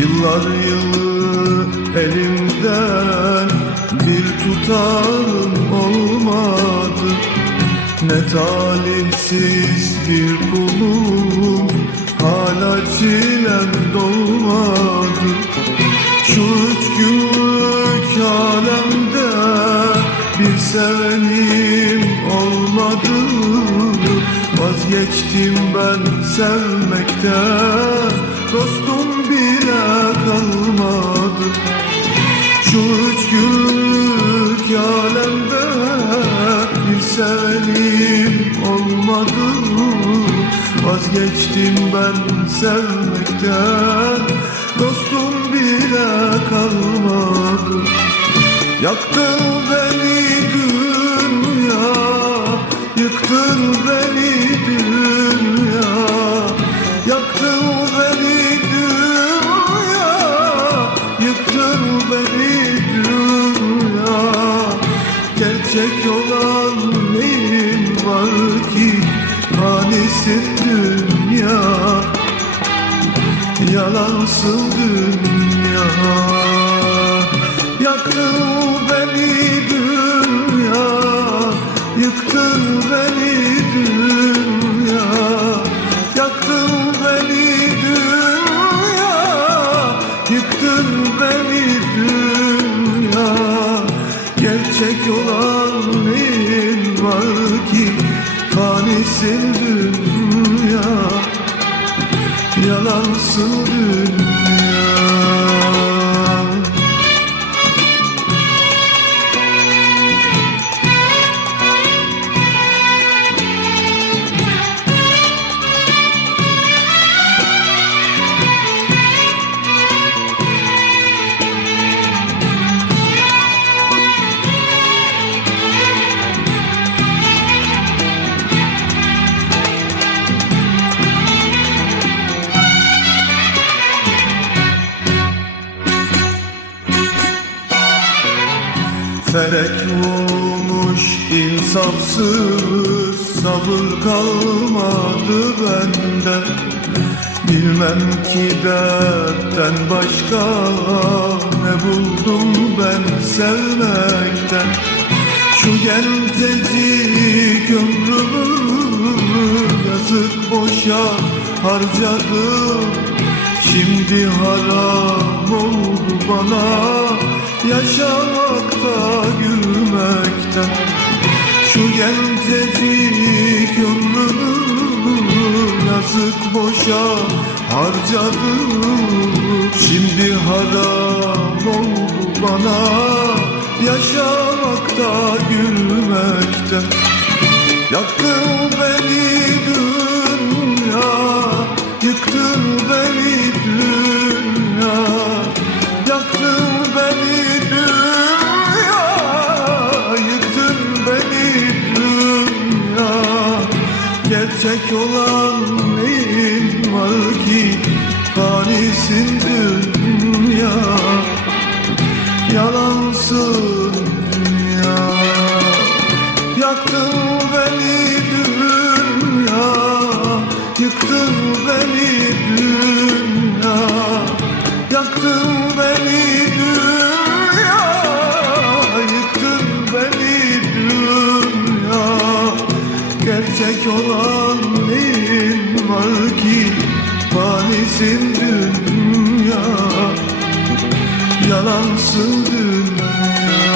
Yıllar yılı elimden bir tutarım olmadı. Ne talihsiz bir kulum, hala çilem dolmadı. Şu üç günlük alemde bir sevenim olmadı. Vazgeçtim ben sevmekten, dostum bile kalmadı. Şu üç günlük alemde bir sevenim olmadı. Vazgeçtim ben sevmekten, dostum bile kalmadı. Yaktın beni dünya, yıktın beni dünya. Yaktın beni dünya, yıktın beni dünya. Gerçek olan neyin var ki, fanisin dünya, yalansın dünya. Yaktın beni dünya, yıktın beni dünya. Yaktın beni dünya, yıktın beni dünya. Gerçek olan neyin var ki, fanisin dünya, yalansın dünya. Felek vurmuş insafsız, sabır kalmadı bende. Bilmem ki dertten başka ne buldum ben sevmekten. Şu gencecik ömrümü yazık boşa harcadım. Şimdi haram oldu bana yaşamakta, gülmekten. Şu gencecik ömrümü yazık boşa harcadım. Şimdi haram oldu bana yaşamakta, gülmekten. Yaktın beni dünya, yıktın beni dünya. Yaktın beni dünya, yıktın beni dünya. Gerçek olan neyin var ki, fanisin dünya, yalansın dünya. Yaktın beni dünya, yıktın beni dünya. Yaktın beni dünya, yıktın beni dünya. Gerçek olan neyin var ki, fanisin dünya, yalansın dünya.